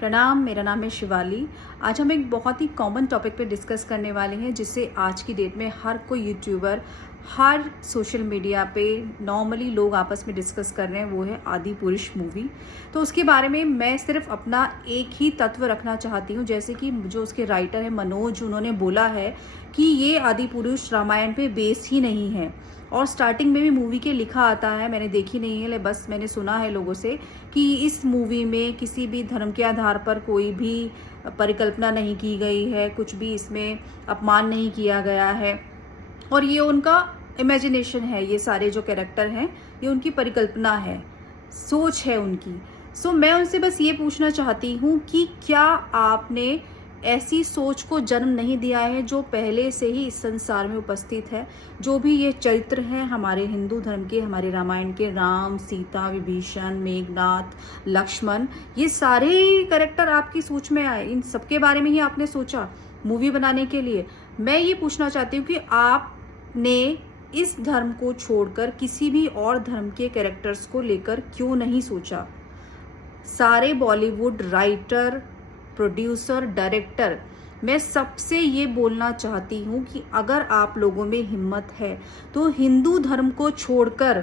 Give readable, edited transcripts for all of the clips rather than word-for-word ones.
प्रणाम, मेरा नाम है शिवाली। आज हम एक बहुत ही कॉमन टॉपिक पे डिस्कस करने वाले हैं जिससे आज की डेट में हर कोई यूट्यूबर, हर सोशल मीडिया पे नॉर्मली लोग आपस में डिस्कस कर रहे हैं, वो है आदि पुरुष मूवी। तो उसके बारे में मैं सिर्फ अपना एक ही तत्व रखना चाहती हूँ, जैसे कि जो उसके राइटर है मनोज, उन्होंने बोला है कि ये आदि पुरुष रामायण पे बेस ही नहीं है। और स्टार्टिंग में भी मूवी के लिखा आता है, मैंने देखी नहीं है, बस मैंने सुना है लोगों से कि इस मूवी में किसी भी धर्म के आधार पर कोई भी परिकल्पना नहीं की गई है, कुछ भी इसमें अपमान नहीं किया गया है और ये उनका इमेजिनेशन है। ये सारे जो कैरेक्टर हैं ये उनकी परिकल्पना है, सोच है उनकी। सो मैं उनसे बस ये पूछना चाहती हूँ कि क्या आपने ऐसी सोच को जन्म नहीं दिया है जो पहले से ही इस संसार में उपस्थित है। जो भी ये चरित्र हैं हमारे हिंदू धर्म के, हमारे रामायण के, राम, सीता, विभीषण, मेघनाथ, लक्ष्मण, ये सारे कैरेक्टर आपकी सोच में आए, इन सबके बारे में ही आपने सोचा मूवी बनाने के लिए। मैं ये पूछना चाहती हूँ कि आपने इस धर्म को छोड़कर किसी भी और धर्म के कैरेक्टर्स को लेकर क्यों नहीं सोचा। सारे बॉलीवुड राइटर, प्रोड्यूसर, डायरेक्टर, मैं सबसे ये बोलना चाहती हूँ कि अगर आप लोगों में हिम्मत है तो हिंदू धर्म को छोड़कर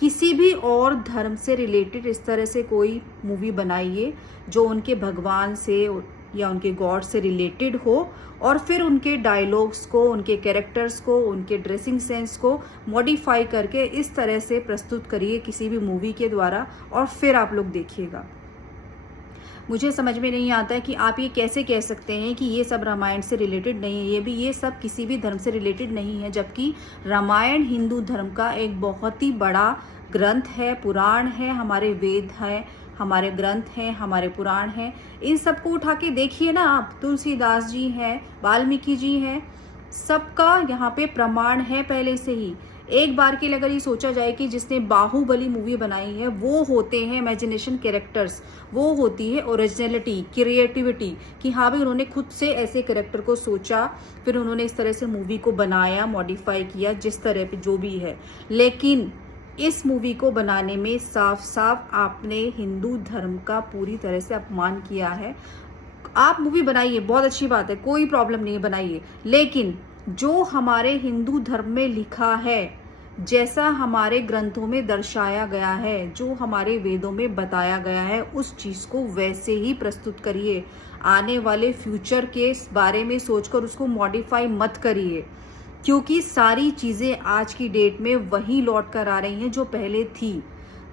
किसी भी और धर्म से रिलेटेड इस तरह से कोई मूवी बनाइए जो उनके भगवान से या उनके गॉड से रिलेटेड हो, और फिर उनके डायलॉग्स को, उनके कैरेक्टर्स को, उनके ड्रेसिंग सेंस को मॉडिफाई करके इस तरह से प्रस्तुत करिए किसी भी मूवी के द्वारा, और फिर आप लोग देखिएगा। मुझे समझ में नहीं आता है कि आप ये कैसे कह सकते हैं कि ये सब रामायण से रिलेटेड नहीं है, ये सब किसी भी धर्म से रिलेटेड नहीं है, जबकि रामायण हिंदू धर्म का एक बहुत ही बड़ा ग्रंथ है, पुराण है, हमारे वेद है, हमारे ग्रंथ हैं, हमारे पुराण हैं। इन सबको उठा के देखिए ना आप, तुलसीदास जी हैं, वाल्मीकि जी हैं, सबका यहाँ पे प्रमाण है पहले से ही। एक बार के लिए अगर ये सोचा जाए कि जिसने बाहुबली मूवी बनाई है वो होते हैं इमेजिनेशन कैरेक्टर्स, वो होती है ओरिजिनलिटी, क्रिएटिविटी, कि हाँ भाई उन्होंने खुद से ऐसे कैरेक्टर को सोचा, फिर उन्होंने इस तरह से मूवी को बनाया, मॉडिफाई किया, जिस तरह पे जो भी है। लेकिन इस मूवी को बनाने में साफ साफ आपने हिंदू धर्म का पूरी तरह से अपमान किया है। आप मूवी बनाइए, बहुत अच्छी बात है, कोई प्रॉब्लम नहीं है, बनाइए, लेकिन जो हमारे हिंदू धर्म में लिखा है, जैसा हमारे ग्रंथों में दर्शाया गया है, जो हमारे वेदों में बताया गया है, उस चीज को वैसे ही प्रस्तुत करिए। आने वाले फ्यूचर के बारे में सोचकर उसको मॉडिफाई मत करिए, क्योंकि सारी चीजें आज की डेट में वही लौट कर आ रही हैं जो पहले थी।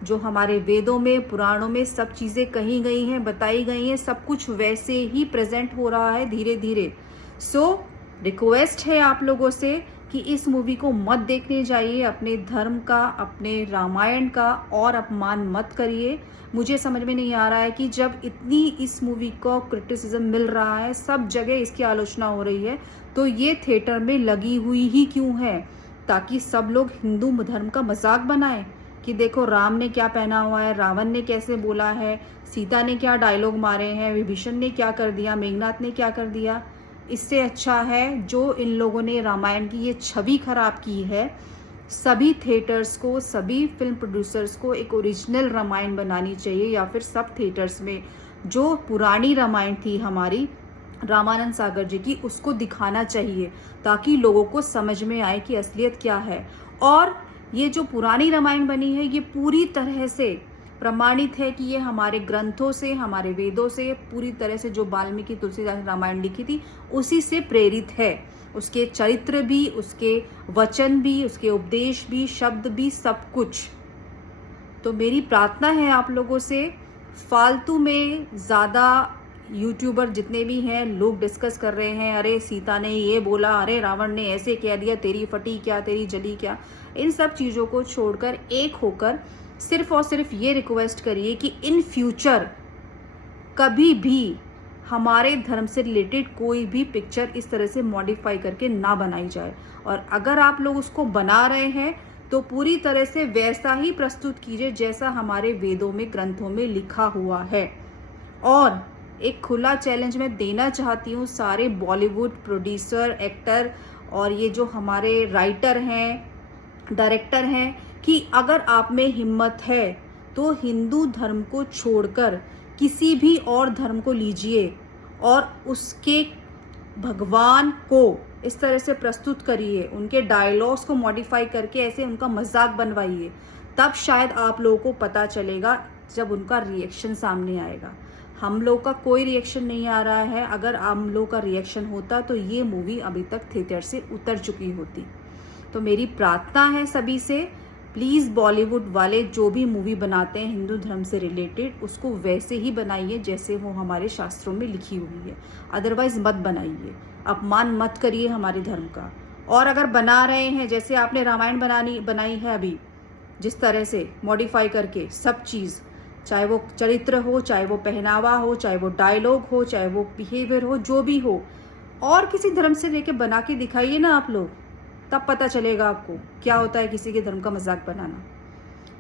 जो हमारे वेदों में, पुराणों में सब चीजें कही गई हैं, बताई गई हैं, सब कुछ वैसे ही प्रेजेंट हो रहा है धीरे धीरे। सो रिक्वेस्ट है आप लोगों से कि इस मूवी को मत देखने जाइए, अपने धर्म का, अपने रामायण का और अपमान मत करिए। मुझे समझ में नहीं आ रहा है कि जब इतनी इस मूवी को क्रिटिसिज्म मिल रहा है, सब जगह इसकी आलोचना हो रही है, तो ये थिएटर में लगी हुई ही क्यों है? ताकि सब लोग हिंदू धर्म का मजाक बनाएं कि देखो राम ने क्या पहना हुआ है, रावण ने कैसे बोला है, सीता ने क्या डायलॉग मारे हैं, विभीषण ने क्या कर दिया, मेघनाथ ने क्या कर दिया। इससे अच्छा है जो इन लोगों ने रामायण की ये छवि खराब की है, सभी थिएटर्स को, सभी फिल्म प्रोड्यूसर्स को एक ओरिजिनल रामायण बनानी चाहिए, या फिर सब थिएटर्स में जो पुरानी रामायण थी हमारी रामानंद सागर जी की, उसको दिखाना चाहिए, ताकि लोगों को समझ में आए कि असलियत क्या है। और ये जो पुरानी रामायण बनी है ये पूरी तरह से प्रमाणित है कि ये हमारे ग्रंथों से, हमारे वेदों से, पूरी तरह से जो वाल्मीकि तुलसीदास रामायण लिखी थी उसी से प्रेरित है। उसके चरित्र भी, उसके वचन भी, उसके उपदेश भी, शब्द भी, सब कुछ। तो मेरी प्रार्थना है आप लोगों से, फालतू में ज़्यादा यूट्यूबर जितने भी हैं लोग डिस्कस कर रहे हैं, अरे सीता ने ये बोला, अरे रावण ने ऐसे कह दिया, तेरी फटी क्या, तेरी जली क्या, इन सब चीज़ों को छोड़कर एक होकर सिर्फ और सिर्फ ये रिक्वेस्ट करिए कि इन फ्यूचर कभी भी हमारे धर्म से रिलेटेड कोई भी पिक्चर इस तरह से मॉडिफाई करके ना बनाई जाए, और अगर आप लोग उसको बना रहे हैं तो पूरी तरह से वैसा ही प्रस्तुत कीजिए जैसा हमारे वेदों में, ग्रंथों में लिखा हुआ है। और एक खुला चैलेंज मैं देना चाहती हूँ सारे बॉलीवुड प्रोड्यूसर, एक्टर और ये जो हमारे राइटर हैं, डायरेक्टर हैं, कि अगर आप में हिम्मत है तो हिंदू धर्म को छोड़कर किसी भी और धर्म को लीजिए और उसके भगवान को इस तरह से प्रस्तुत करिए, उनके डायलॉग्स को मॉडिफाई करके ऐसे उनका मजाक बनवाइए, तब शायद आप लोगों को पता चलेगा जब उनका रिएक्शन सामने आएगा। हम लोग का कोई रिएक्शन नहीं आ रहा है। अगर हम लोग का रिएक्शन होता तो ये मूवी अभी तक थिएटर से उतर चुकी होती। तो मेरी प्रार्थना है सभी से, प्लीज़ बॉलीवुड वाले जो भी मूवी बनाते हैं हिंदू धर्म से रिलेटेड, उसको वैसे ही बनाइए जैसे वो हमारे शास्त्रों में लिखी हुई है। अदरवाइज मत बनाइए, अपमान मत करिए हमारे धर्म का। और अगर बना रहे हैं, जैसे आपने रामायण बनाई है अभी, जिस तरह से मॉडिफाई करके सब चीज़, चाहे वो चरित्र हो, चाहे वो पहनावा हो, चाहे वो डायलॉग हो, चाहे वो बिहेवियर हो, जो भी हो, और किसी धर्म से लेके बना के दिखाइए ना आप लोग, तब पता चलेगा आपको क्या होता है किसी के धर्म का मजाक बनाना।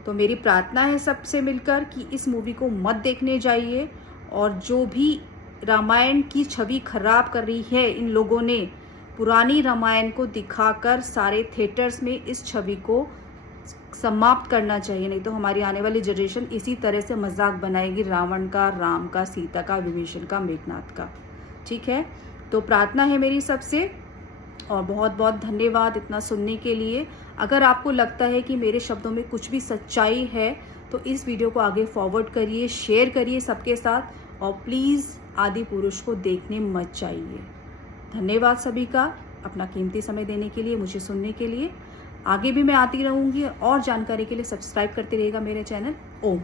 तो मेरी प्रार्थना है सबसे मिलकर कि इस मूवी को मत देखने जाइए, और जो भी रामायण की छवि खराब कर रही है इन लोगों ने, पुरानी रामायण को दिखाकर सारे थिएटर्स में इस छवि को समाप्त करना चाहिए। नहीं तो हमारी आने वाली जनरेशन इसी तरह से मजाक बनाएगी रावण का, राम का, सीता का, विभीषण का, मेघनाथ का। ठीक है, तो प्रार्थना है मेरी सबसे, और बहुत बहुत धन्यवाद इतना सुनने के लिए। अगर आपको लगता है कि मेरे शब्दों में कुछ भी सच्चाई है तो इस वीडियो को आगे फॉरवर्ड करिए, शेयर करिए सबके साथ, और प्लीज़ आदि पुरुष को देखने मत जाइए। धन्यवाद सभी का अपना कीमती समय देने के लिए, मुझे सुनने के लिए। आगे भी मैं आती रहूँगी, और जानकारी के लिए सब्सक्राइब करते रहिएगा मेरे चैनल। ओम।